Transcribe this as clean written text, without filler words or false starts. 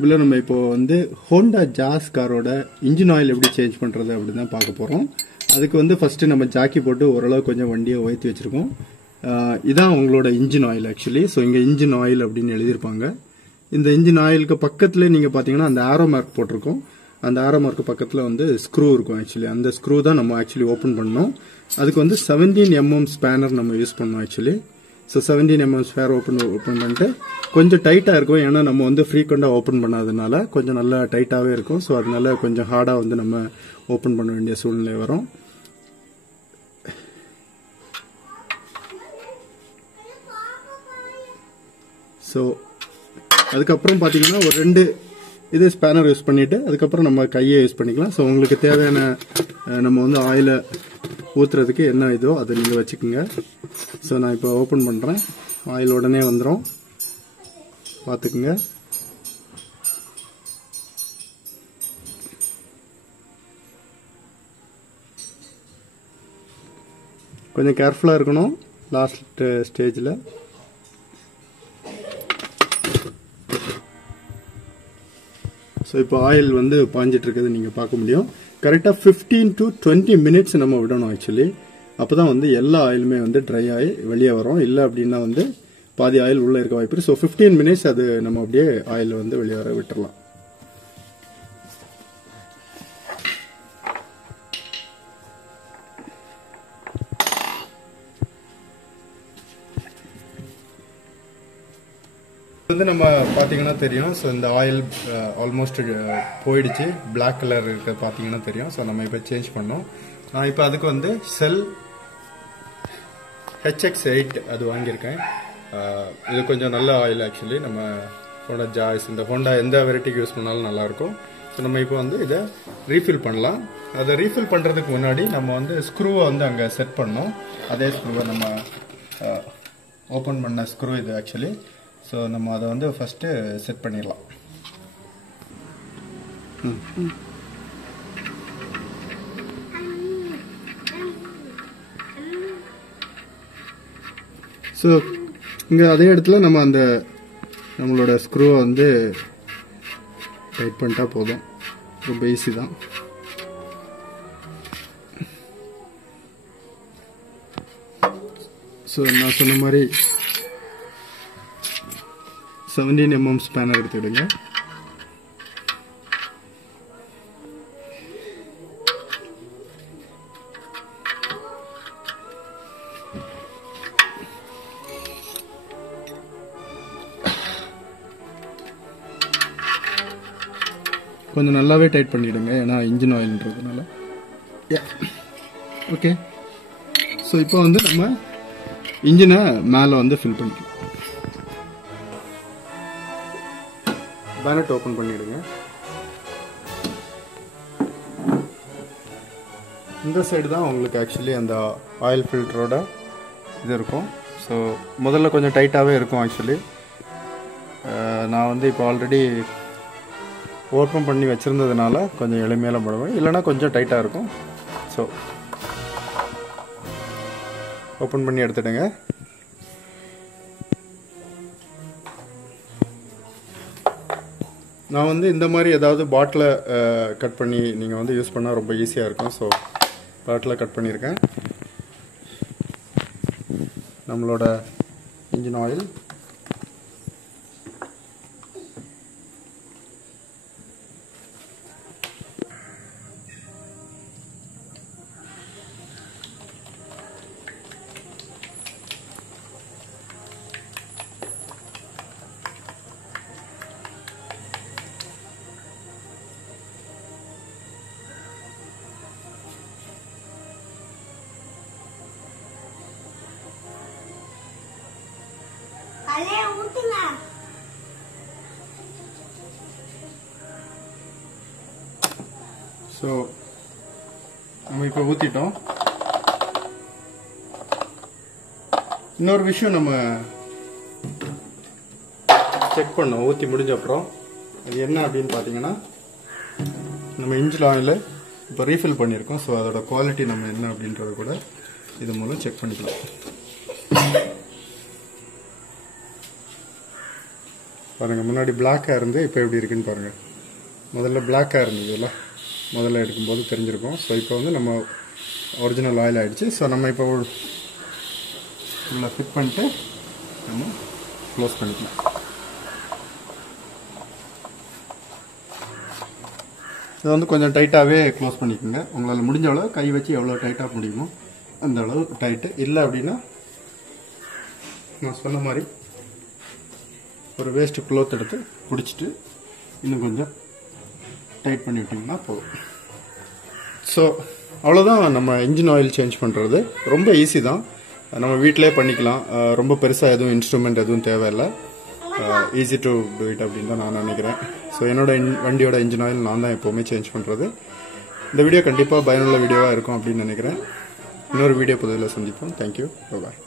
இதுல நம்ம இப்போ வந்து ஹோண்டா ஜாஸ் காரோட இன்ஜின் ஆயில் எப்படி சேஞ்ச் பண்றது அப்படின்னு தான் பார்க்க போறோம். அதுக்கு வந்து ஃபர்ஸ்ட் நம்ம ஜாக்கி போட்டு ஓரளவு கொஞ்சம் வண்டியை உயர்த்தி வச்சிருக்கோம். இதான் உங்களோட இன்ஜின் ஆயில் ஆக்சுவலி. ஸோ இங்க இன்ஜின் ஆயில் அப்படின்னு எழுதியிருப்பாங்க. இந்த இன்ஜின் ஆயிலுக்கு பக்கத்துல நீங்க பாத்தீங்கன்னா அந்த ஆரோ மார்க் போட்டிருக்கோம். அந்த ஆரோ மார்க் பக்கத்துல வந்து ஸ்க்ரூ இருக்கும் ஆக்சுவலி. அந்த ஸ்க்ரூ தான் நம்ம ஆக்சுவலி ஓபன் பண்ணோம். அதுக்கு வந்து 17 mm ஸ்பேனர் நம்ம யூஸ் பண்ணோம் actually. So 17 mm spare open பண்ணிட்டு கொஞ்சம் டைட்டா இருக்கும். ஏன்னா நம்ம வந்து ஃப்ரீக்வெண்டா ஓப்பன் பண்ணாததுனால கொஞ்சம் நல்லா டைட்டாவே இருக்கும். ஸோ அதனால கொஞ்சம் ஹார்டா வந்து நம்ம ஓப்பன் பண்ண வேண்டிய சூழ்நிலை வரும். ஸோ அதுக்கப்புறம் பாத்தீங்கன்னா ஒரு 2 இது ஸ்பேனர் யூஸ் பண்ணிட்டு அதுக்கப்புறம் நம்ம கையை யூஸ் பண்ணிக்கலாம். ஸோ உங்களுக்கு தேவையான நம்ம வந்து ஆயிலை ஊத்துறதுக்கு என்ன இதோ அதை நீங்க வச்சுக்கோங்க. ஸோ நான் இப்போ ஓபன் பண்றேன். ஆயில் உடனே வந்துடும், பார்த்துக்குங்க. கொஞ்சம் கேர்ஃபுல்லா இருக்கணும் லாஸ்ட் ஸ்டேஜில். ஸோ இப்போ ஆயில் வந்து பாஞ்சிட்டு இருக்கிறது நீங்கள் பார்க்க முடியும். கரெக்டாக 15 to 20 minutes நம்ம விடணும் ஆக்சுவலி. அப்போ தான் வந்து எல்லா ஆயிலுமே வந்து ட்ரை ஆகி வெளியே வரும். இல்லை அப்படின்னா வந்து பாதி ஆயில் உள்ளே இருக்க வாய்ப்பு. ஸோ 15 minutes அது நம்ம அப்படியே ஆயில் வந்து வெளியே வர விட்டுறலாம். வந்து நம்ம பாத்தீங்கன்னா தெரியும். ஸோ இந்த ஆயில் ஆல்மோஸ்ட் போயிடுச்சு. பிளாக் கலர் இருக்க பாத்தீங்கன்னா தெரியும். ஸோ நம்ம இப்போ சேஞ்ச் பண்ணோம். நான் இப்போ அதுக்கு வந்து செல் HX8 அது வாங்கியிருக்கேன். இது கொஞ்சம் நல்ல ஆயில் ஆக்சுவலி. நம்ம ஹோண்டா ஜாஸ், இந்த ஹோண்டா எந்த வெரைட்டிக்கு யூஸ் பண்ணாலும் நல்லா இருக்கும். ஸோ நம்ம இப்போ வந்து இதை ரீஃபில் பண்ணலாம். அதை ரீஃபில் பண்றதுக்கு முன்னாடி நம்ம வந்து ஸ்க்ரூவை வந்து அங்கே செட் பண்ணோம். அதே ஸ்க்ரூவை நம்ம ஓப்பன் பண்ண ஸ்க்ரூ இது ஆக்சுவலி. ஸோ நம்ம அதை வந்து ஃபர்ஸ்ட் செட் பண்ணிடலாம். ஸோ இங்கே அதே இடத்துல நம்ம அந்த நம்மளோட ஸ்க்ரூவை வந்து டைட் பண்ணிட்டா போதும். ரொம்ப ஈஸி தான். ஸோ நான் சொன்ன மாதிரி 17 mm ஸ்பேனர் எடுத்துக்கிடுங்க. கொஞ்சம் நல்லாவே டைட் பண்ணிடுங்க, ஏன்னா இன்ஜின் ஆயில்ன்றதுனால. ஓகே. ஸோ இப்போ வந்து நம்ம இன்ஜினை மேலே வந்து ஃபில் பண்ணிக்கலாம். பேனட் ஓபன் பண்ணிடுங்க. இந்த சைடு தான் உங்களுக்கு ஆக்சுவலி அந்த ஆயில் ஃபில்டரோட இது இருக்கும். ஸோ முதல்ல கொஞ்சம் டைட்டாகவே இருக்கும் ஆக்சுவலி. நான் வந்து இப்போ ஆல்ரெடி ஓப்பன் பண்ணி வச்சுருந்ததுனால கொஞ்சம் எளிமையில போடுவேன், இல்லைனா கொஞ்சம் டைட்டாக இருக்கும். ஸோ ஓப்பன் பண்ணி எடுத்துடுங்க. நான் வந்து இந்த மாதிரி ஏதாவது பாட்டிலை கட் பண்ணி நீங்கள் வந்து யூஸ் பண்ணால் ரொம்ப ஈஸியாக இருக்கும். ஸோ பாட்டிலை கட் பண்ணியிருக்கேன். நம்மளோட இன்ஜின் ஆயில் ஸோ நம்ம இப்போ ஊற்றிட்டோம். இன்னொரு விஷயம் நம்ம செக் பண்ணோம் ஊற்றி முடிஞ்ச அப்புறம். அது என்ன அப்படின்னு பார்த்தீங்கன்னா, நம்ம இன்ஜின் ஆயில் இப்போ ரீஃபில் பண்ணியிருக்கோம். ஸோ அதோட குவாலிட்டி நம்ம என்ன அப்படின்றத கூட இது மூலம் செக் பண்ணிக்கலாம். பாருங்கள், முன்னாடி பிளாக்காக இருந்து இப்போ எப்படி இருக்குன்னு பாருங்கள். முதல்ல பிளாக்காக இருந்ததுல முதல்ல எடுக்கும்போது தெரிஞ்சிருக்கும். ஸோ இப்போ வந்து நம்ம ஒரிஜினல் ஆயில் ஆகிடுச்சு. ஸோ நம்ம இப்போ உள்ள ஃபிட் பண்ணிட்டு நம்ம க்ளோஸ் பண்ணிக்கலாம். இதை வந்து கொஞ்சம் டைட்டாகவே க்ளோஸ் பண்ணிக்கோங்க. உங்களால் முடிஞ்ச அளவு கை வச்சு எவ்வளோ டைட்டாக முடியுமோ அந்த அளவு டைட்டு. இல்லை அப்படின்னா நான் சொன்ன மாதிரி ஒரு வேஸ்ட்டு க்ளோத் எடுத்து பிடிச்சிட்டு இன்னும் கொஞ்சம் டைட் பண்ணி விட்டிங்கன்னா போதும். ஸோ அவ்வளோதான் நம்ம இன்ஜின் ஆயில் சேஞ்ச் பண்ணுறது. ரொம்ப ஈஸி தான், நம்ம வீட்டிலே பண்ணிக்கலாம். ரொம்ப பெருசாக எதுவும் இன்ஸ்ட்ருமெண்ட் எதுவும் தேவையில்லை. ஈஸி டு டூ இட் அப்படின்னு தான் நான் நினைக்கிறேன். ஸோ என்னோட வண்டியோட இன்ஜின் ஆயில் நான் தான் எப்போவுமே சேஞ்ச் பண்ணுறது. இந்த வீடியோ கண்டிப்பாக பயனுள்ள வீடியோவாக இருக்கும் அப்படின்னு நினைக்கிறேன். இன்னொரு வீடியோ பதிவில் சந்திப்போம். தேங்க்யூ, பாய்.